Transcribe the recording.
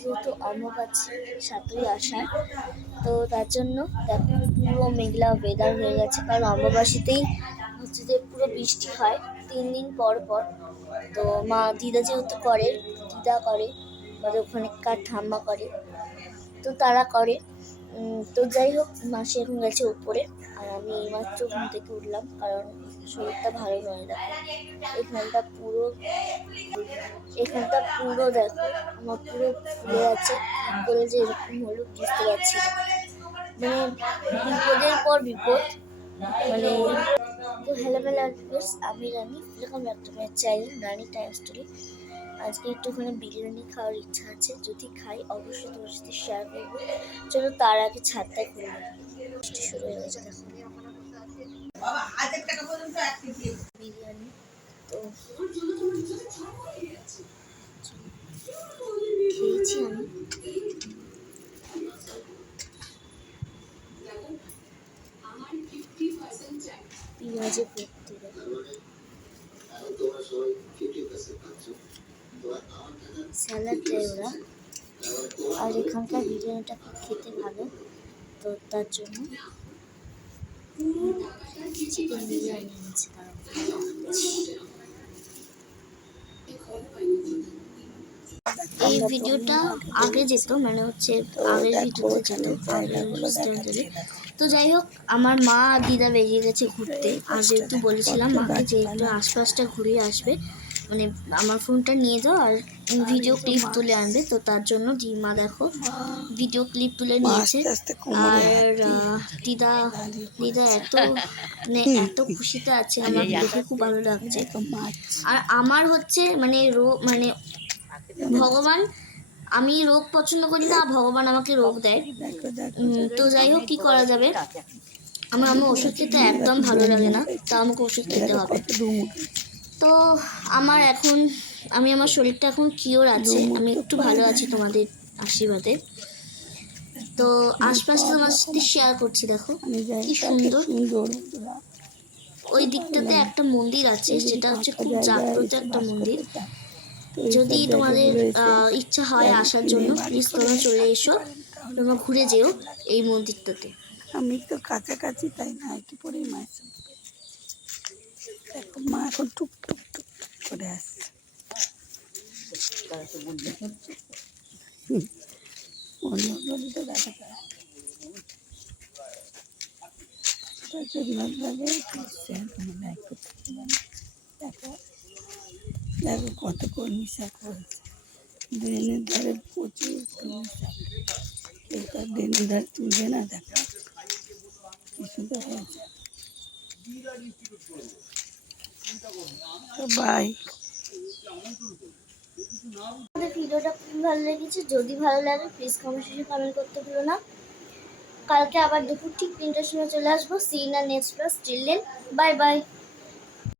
যেহেতু অমাবস্যা 7ই আষাঢ়, তো তার জন্য দেখো পুরো মেঘলা ওয়েদার হয়ে গেছে। কারণ অমাবস্যাতেই হচ্ছে যে পুরো বৃষ্টি হয় 3 দিন পর পর। তো মা দিদা যেহেতু করে, দিদা করে, আমাদের ওখানকার ঠাম্মা করে, তো তারা করে। তো যাই হোক, মাসি এখন গেছে উপরে, আর আমি এইমাত্র ঘুম থেকে উঠলাম, কারণ শরীরটা ভালো নয়। দেখো এখানটা পুরো দেখো আমার পুরো ফুলে আছে। কি করে যে এরকম হলো বুঝতে পারছি না, মানে বিপদের পর বিপদ। মানে তো হ্যালো আমি Rani, welcome back to my channel Rani time story. আজকে একটুখানি বিরিয়ানি খাওয়ার ইচ্ছা আছে, যদি খাই অবশ্যই তোমার সাথে শেয়ার করবো। চলো তার আগে ছাদটা খুলে বৃষ্টি শুরু হয়ে গেছে। দেখো বিরিয়ানি তো খেয়েছি আমি। পেঁয়াজে ভর্তি স্যালাড দেয় ওরা, আর এখানকার বিরিয়ানিটা খুব খেতে ভালো, তো তার জন্য চিকেন বিরিয়ানি এনেছে তারা। এই ভিডিওটা আগে যেত, মানে হচ্ছে আগের ভিডিওতে যেত, আগের রেস্টুরেন্টে। তো যাই হোক, আমার মা আর দিদা বেরিয়ে গেছে ঘুরতে। আর যেহেতু বলেছিলাম মাকে যে একটু আশপাশটা ঘুরিয়ে আসবে, মানে আমার ফোনটা নিয়ে যাও আর ভিডিও ক্লিপ তুলে আনবে, তো তার জন্য মা দেখো ভিডিও ক্লিপ তুলে নিয়েছে। আর দিদা এত মানে এত খুশিতে আছে, আমার দেখে খুব ভালো লাগছে। আর আমার হচ্ছে মানে ভগবান, আমি রোগ পছন্দ করি না, ভগবান আমাকে রোগ দেয়। তো যাই হোক, কি করা যাবে, আমার ওষুধ খেতে একদম ভালো লাগে না, তা আমাকে ওষুধ খেতে হবে। তো আমার শরীরটা এখন কিওর আছে, আমি একটু ভালো আছি তোমাদের আশীর্বাদে। তো আশপাশটা তোমার সাথে শেয়ার করছি। দেখো কি সুন্দর। ওই দিকটাতে একটা মন্দির আছে, যেটা হচ্ছে খুব জাগ্রত একটা মন্দির। যদি তোমাদের ইচ্ছা হয় আসার জন্য, প্লিজ তোমরা চলে এসো, তোমরা ঘুরে যেও এই মন্দিরটাতে। আমি তো কাছাকাছি, তাই না কি পরে মায়ের সঙ্গে দেখো, মা এখন টুক টুক টুক করে আসছে। তো দেখা যায় দেখো দেখো কত কর্মী শাক হয়েছে ড্রেনের ধারে, প্রচুর কর্মী শাক। কেউ তার ড্রেনের ধারে তুলবে না, দেখো কি সুন্দর হয়েছে। বাই। ভিডিওটা খুব ভালো লেগেছে, যদি ভালো লাগে প্লিজ কমেন্ট করতে ভুলো না। কালকে আবার দুপুর ঠিক 3টার সময় চলে আসবো। See in the next class, till then bye by.